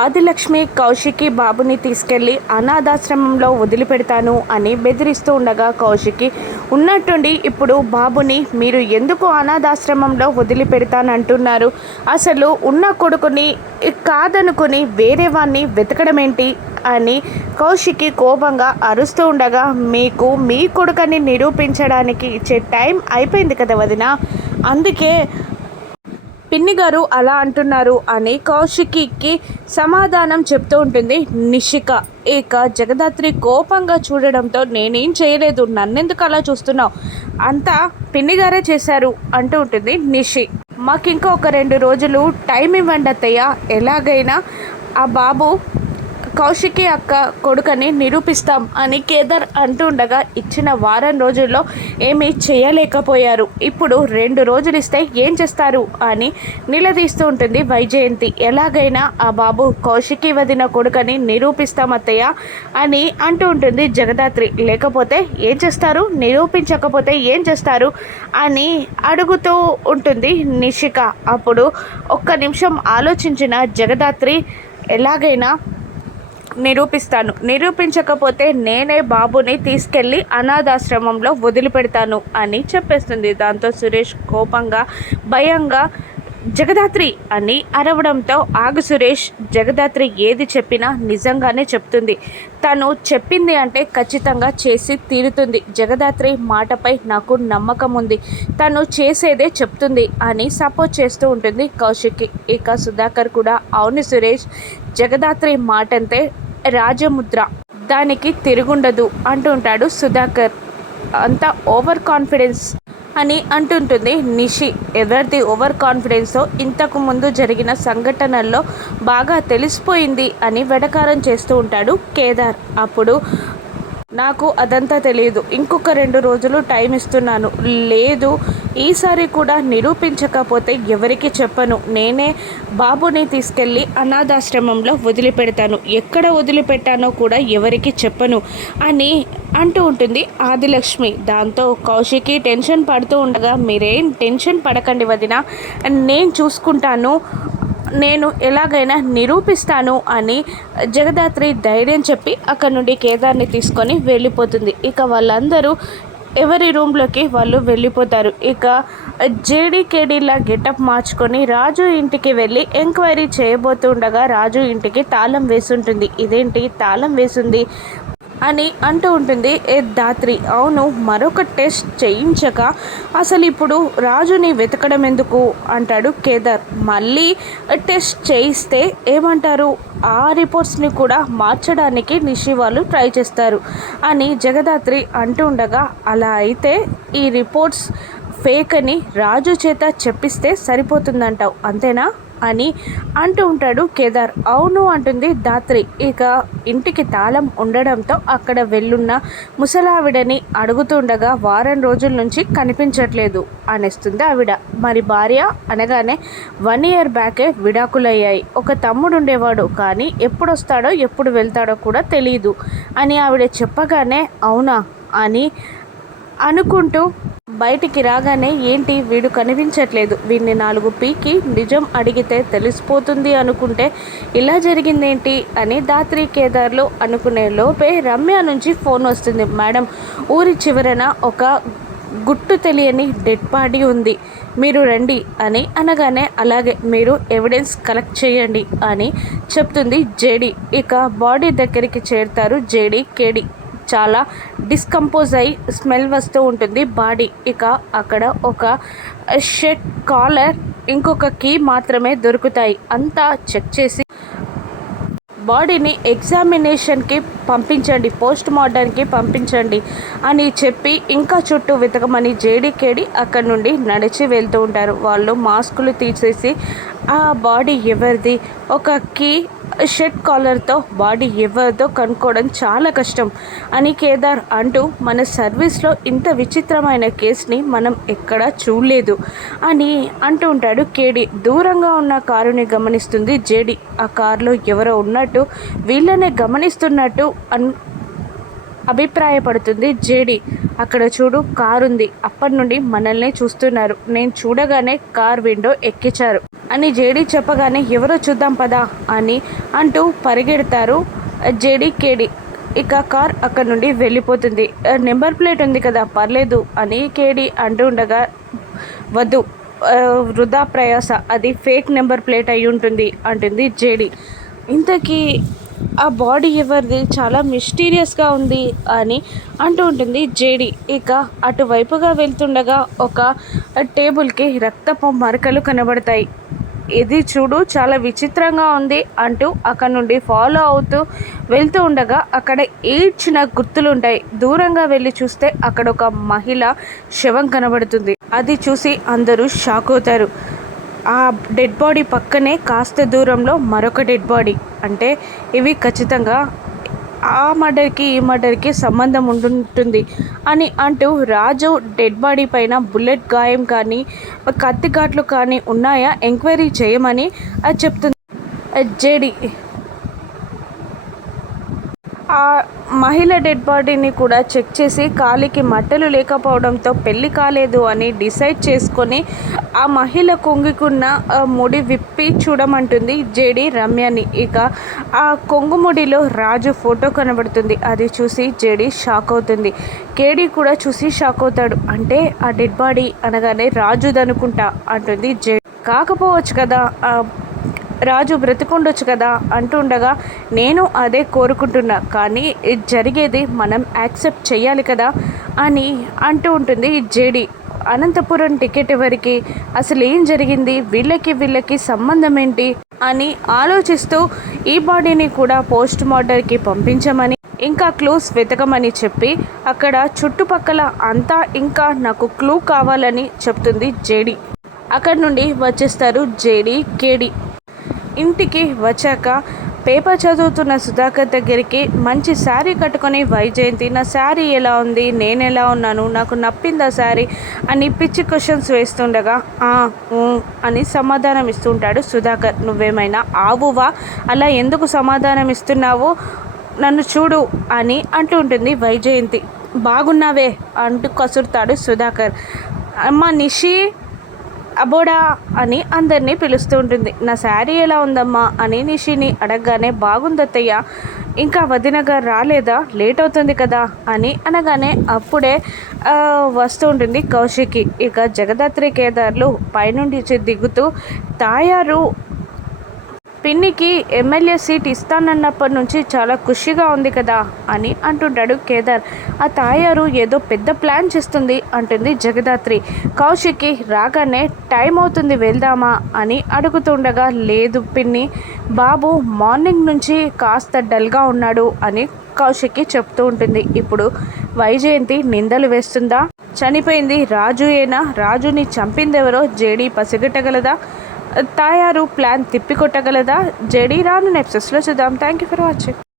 ఆదిలక్ష్మి కౌశికి బాబుని తీసుకెళ్ళి అనాథాశ్రమంలో వదిలిపెడతాను అని బెదిరిస్తూ ఉండగా కౌశికి ఉన్నట్టుండి ఇప్పుడు బాబుని మీరు ఎందుకు అనాథాశ్రమంలో వదిలిపెడతానంటున్నారు? అసలు ఉన్న కొడుకుని కాదనుకుని వేరే వాడిని వెతకడం ఏంటి అని కౌశికి కోపంగా అరుస్తూ ఉండగా మీకు మీ కొడుకని నిరూపించడానికి ఇచ్చే టైం అయిపోయింది కదా వదిన. అందుకే పిన్ని గారు అలా అంటున్నారు అని కౌశికికి సమాధానం చెప్తూ ఉంటుంది నిషిక. ఇక జగదాత్రి కోపంగా చూడడంతో నేనేం చేయలేదు నన్నెందుకు అలా చూస్తున్నావు? అంతా పిన్ని గారే చేశారు అంటూ ఉంటుంది నిషి. మాకు ఇంకా ఒక రెండు రోజులు టైం ఇవ్వండి అత్తయ్య ఎలాగైనా ఆ బాబు కౌశికి అక్క కొడుకని నిరూపిస్తాం అని కేదార్ అంటుండగా ఇచ్చిన వారం రోజుల్లో ఏమీ చేయలేకపోయారు. ఇప్పుడు రెండు రోజులు ఇస్తే ఏం చేస్తారు? అని నిలదీస్తూ ఉంటుంది వైజయంతి. ఎలాగైనా ఆ బాబు కౌశికి వదిన కొడుకని నిరూపిస్తాం అత్తయ్య అని అంటూ ఉంటుంది జగదాత్రి లేకపోతే ఏం చేస్తారు? నిరూపించకపోతే ఏం చేస్తారు? అని అడుగుతూ ఉంటుంది నిషిక. అప్పుడు ఒక్క నిమిషం ఆలోచించిన జగదాత్రి ఎలాగైనా నిరూపిస్తాను. నిరూపించకపోతే నేనే బాబుని తీసుకెళ్ళి అనాథాశ్రమంలో వదిలిపెడతాను అని చెప్పేస్తుంది. దాంతో సురేష్ కోపంగా భయంగా జగదాత్రి అని అరవడంతో ఆగు సురేష్ జగదాత్రి ఏది చెప్పినా నిజంగానే చెప్తుంది. తను చెప్పింది అంటే ఖచ్చితంగా చేసి తీరుతుంది. జగదాత్రి మాటపై నాకు నమ్మకం ఉంది. తను చేసేదే చెప్తుంది అని సపోర్ట్ చేస్తూ ఉంటుంది కౌశిక్కి. ఇక సుధాకర్ కూడా అవును సురేష్ జగదాత్రి మాటంతే రాజముద్ర. దానికి తిరుగుండదు అంటుంటాడు సుధాకర్. అంతా ఓవర్ కాన్ఫిడెన్స్ అని అంటుంటుంది నిషి. ఎవరిది ఓవర్ కాన్ఫిడెన్సో ఇంతకు ముందు జరిగిన సంఘటనల్లో బాగా తెలిసిపోయింది అని వెడకారం చేస్తూ ఉంటాడు కేదార్. అప్పుడు నాకు అదంతా తెలియదు ఇంకొక రెండు రోజులు టైం ఇస్తున్నాను. లేదు ఈసారి కూడా నిరూపించకపోతే ఎవరికి చెప్పను. నేనే బాబుని తీసుకెళ్ళి అనాథాశ్రమంలో వదిలిపెడతాను. ఎక్కడ వదిలిపెట్టానో కూడా ఎవరికి చెప్పను అని అంటూ ఉంటుంది ఆదిలక్ష్మి. దాంతో కౌశికి టెన్షన్ పడుతూ ఉండగా మీరేం టెన్షన్ పడకండి వదిన. నేను చూసుకుంటాను. నేను ఎలాగైనా నిరూపిస్తాను అని జగదాత్రి ధైర్యం చెప్పి అక్కడ నుండి కేదార్ని తీసుకొని వెళ్ళిపోతుంది. ఇక వాళ్ళందరూ ఎవరి రూమ్లోకి వాళ్ళు వెళ్ళిపోతారు. ఇక జేడీకేడీలా గెటప్ మార్చుకొని రాజు ఇంటికి వెళ్ళి ఎంక్వైరీ చేయబోతుండగా రాజు ఇంటికి తాళం వేసుంటుంది. ఇదేంటి? తాళం వేసింది అని అంటూ ఉంటుంది ఏ దాత్రి. అవును మరొక టెస్ట్ చేయించక అసలు ఇప్పుడు రాజుని వెతకడం ఎందుకు అంటాడు కేదార్. మళ్ళీ టెస్ట్ చేయిస్తే ఏమంటారు? ఆ రిపోర్ట్స్ని కూడా మార్చడానికి నిషి వాళ్ళు ట్రై చేస్తారు అని జగదాత్రి అంటూ ఉండగా అలా అయితే ఈ రిపోర్ట్స్ ఫేక్ అని రాజు చేత చెప్పిస్తే సరిపోతుందంటావు అంతేనా? అని అంటూ ఉంటాడు కేదార్. అవును అంటుంది దాత్రి. ఇక ఇంటికి తాళం ఉండడంతో అక్కడ వెళ్ళున్న ముసలావిడని అడుగుతుండగా వారం రోజుల నుంచి కనిపించట్లేదు అనేస్తుంది ఆవిడ. మరి భార్య? అనగానే వన్ ఇయర్ బ్యాకే విడాకులయ్యాయి. ఒక తమ్ముడు ఉండేవాడు కానీ ఎప్పుడు వస్తాడో ఎప్పుడు వెళ్తాడో కూడా తెలియదు అని ఆవిడ చెప్పగానే అవునా? అని అనుకుంటూ బయటికి రాగానే ఏంటి వీడు కనిపించట్లేదు. వీడిని నాలుగు పీకి నిజం అడిగితే తెలిసిపోతుంది అనుకుంటే ఇలా జరిగిందేంటి అని దాత్రి కేదార్లు అనుకునే లోపే రమ్య నుంచి ఫోన్ వస్తుంది. మేడం ఊరి చివరన ఒక గుట్టు తెలియని డెడ్ బాడీ ఉంది. మీరు రండి అని అనగానే అలాగే మీరు ఎవిడెన్స్ కలెక్ట్ చేయండి అని చెప్తుంది జేడి. ఇక బాడీ దగ్గరికి చేరుతారు జేడి కేడి. చాలా డిస్కంపోజ్ అయి స్మెల్ వస్తూ ఉంటుంది. బాడీ ఇక అక్కడ ఒక షర్ట్ కాలర్ ఇంకొక కీ మాత్రమే దొరుకుతాయి. అంతా చెక్ చేసి బాడీని ఎగ్జామినేషన్కి పంపించండి పోస్ట్ మార్టంకి పంపించండి అని చెప్పి ఇంకా చుట్టూ వెతకమని జేడీకేడి అక్కడ నుండి నడిచి వెళ్తూ ఉంటారు. వాళ్ళు మాస్కులు తీసేసి ఆ బాడీ ఎవరిది? ఒక కీ షర్ట్ కాలర్తో బాడీ ఎవరిదో కనుక్కోవడం చాలా కష్టం అని కేదార్ అంటూ మన సర్వీస్లో ఇంత విచిత్రమైన కేసుని మనం ఎక్కడా చూడలేదు అని అంటూ ఉంటాడు కేడి. దూరంగా ఉన్న కారుని గమనిస్తుంది జేడి. ఆ కారులో ఎవరో ఉన్నట్టు వీళ్ళనే గమనిస్తున్నట్టు అన్ అభిప్రాయపడుతుంది జేడి. అక్కడ చూడు కారు ఉంది అప్పటి నుండి మనల్ని చూస్తున్నారు. నేను చూడగానే కార్ విండో ఎక్కించారు. అని జేడీ చెప్పగానే ఎవరో చూద్దాం పదా అని అంటూ పరిగెడతారు జేడీ కేడి. ఇక కార్ అక్కడ నుండి వెళ్ళిపోతుంది. నెంబర్ ప్లేట్ ఉంది కదా పర్లేదు అని కేడి అంటూ ఉండగా వద్దు. వృధా ప్రయాస. అది ఫేక్ నెంబర్ ప్లేట్ అయి ఉంటుంది అంటుంది జేడి. ఇంతకీ ఆ బాడీ ఎవరిది? చాలా మిస్టీరియస్గా ఉంది అని అంటూ ఉంటుంది జేడి. ఇక అటువైపుగా వెళ్తుండగా ఒక టేబుల్కి రక్తపు మరకలు కనబడతాయి. ఇది చూడు చాలా విచిత్రంగా ఉంది అంటూ అక్కడ నుండి ఫాలో అవుతూ వెళ్తూ ఉండగా అక్కడ ఏడ్చిన గుర్తులుంటాయి. దూరంగా వెళ్ళి చూస్తే అక్కడ ఒక మహిళ శవం కనబడుతుంది. అది చూసి అందరూ షాక్ అవుతారు. ఆ డెడ్ బాడీ పక్కనే కాస్త దూరంలో మరొక డెడ్ బాడీ. అంటే ఇవి ఖచ్చితంగా ఆ మర్డర్కి ఈ మర్డర్కి సంబంధం ఉంటుంటుంది అని అంటూ రాజు డెడ్ బాడీ పైన బుల్లెట్ గాయం కానీ కత్తి ఘాట్లు కానీ ఉన్నాయా? ఎంక్వైరీ చేయమని అది చెప్తుంది. జేడి ఆ మహిళ డెడ్ బాడీని కూడా చెక్ చేసి కాలికి మట్టలు లేకపోవడంతో పెళ్ళి కాలేదు అని డిసైడ్ చేసుకొని ఆ మహిళ కొంగుకున్న ఆ ముడి విప్పి చూడమంటుంది జేడి రమ్యని. ఇక ఆ కొంగు ముడిలో రాజు ఫోటో కనబడుతుంది. అది చూసి జేడి షాక్ అవుతుంది. కేడీ కూడా చూసి షాక్ అవుతాడు. అంటే ఆ డెడ్ బాడీ అనగానే రాజుదనుకుంటా అంటుంది జేడి. కాకపోవచ్చు కదా రాజు బ్రతికుండొచ్చు కదా అంటుండగా నేను అదే కోరుకుంటున్నా కానీ ఇది జరిగేది మనం యాక్సెప్ట్ చేయాలి కదా అని అంటూ ఉంటుంది జేడి. అనంతపురం టికెట్ ఎవరికి? అసలు ఏం జరిగింది? వీళ్ళకి వీళ్ళకి సంబంధం ఏంటి అని ఆలోచిస్తూ ఈ బాడీని కూడా పోస్ట్ మార్టర్కి పంపించమని ఇంకా క్లూస్ వెతకమని చెప్పి అక్కడ చుట్టుపక్కల అంతా ఇంకా నాకు క్లూ కావాలని చెప్తుంది జేడి. అక్కడ నుండి వచ్చేస్తారు జేడి కేడి. ఇంటికి వచ్చాక పేపర్ చదువుతున్న సుధాకర్ దగ్గరికి మంచి శారీ కట్టుకొని వైజయంతి నా శారీ ఎలా ఉంది? నేను ఎలా ఉన్నాను? నాకు నప్పిందా శారీ? అని పిచ్చి క్వశ్చన్స్ వేస్తుండగా "ఆ, అని సమాధానం ఇస్తుంటాడు సుధాకర్. నువ్వేమైనా ఆవువా? అలా ఎందుకు సమాధానం ఇస్తున్నావు? నన్ను చూడు అని అంటూ ఉంటుంది వైజయంతి బాగున్నావే అంటూ కసురుతాడు సుధాకర్. అమ్మ నిషి అబోడా అని అందరినీ పిలుస్తూ ఉంటుంది. నా శారీ ఎలా ఉందమ్మా అని నిషిని అడగగానే బాగుందత్తయ్య ఇంకా వదినగా రాలేదా? లేట్ అవుతుంది కదా? అని అనగానే అప్పుడే వస్తూ ఉంటుంది కౌశికి. ఇక జగదాత్రి కేదార్లు పైనుండి దిగుతూ తాయారు పిన్నికి ఎమ్మెల్యే సీట్ ఇస్తానన్నప్పటి నుంచి చాలా ఖుషిగా ఉంది కదా అని అంటుంటాడు కేదార్. ఆ తాయారు ఏదో పెద్ద ప్లాన్ చేస్తుంది అంటుంది జగదాత్రి. కౌశిక్కి రాగానే టైం అవుతుంది వెళ్దామా అని అడుగుతుండగా లేదు పిన్ని బాబు మార్నింగ్ నుంచి కాస్త డల్గా ఉన్నాడు అని కౌశిక్కి చెప్తూ ఉంటుంది. ఇప్పుడు వైజయంతి నిందలు వేస్తుందా? చనిపోయింది రాజు ఏనా? రాజుని చంపిందెవరో జేడీ పసిగట్టగలదా? తాయారు ప్లాన్ తిప్పికొట్టగలదా? జేడీ రాను నెప్సెస్లో చూద్దాం. Thank you for watching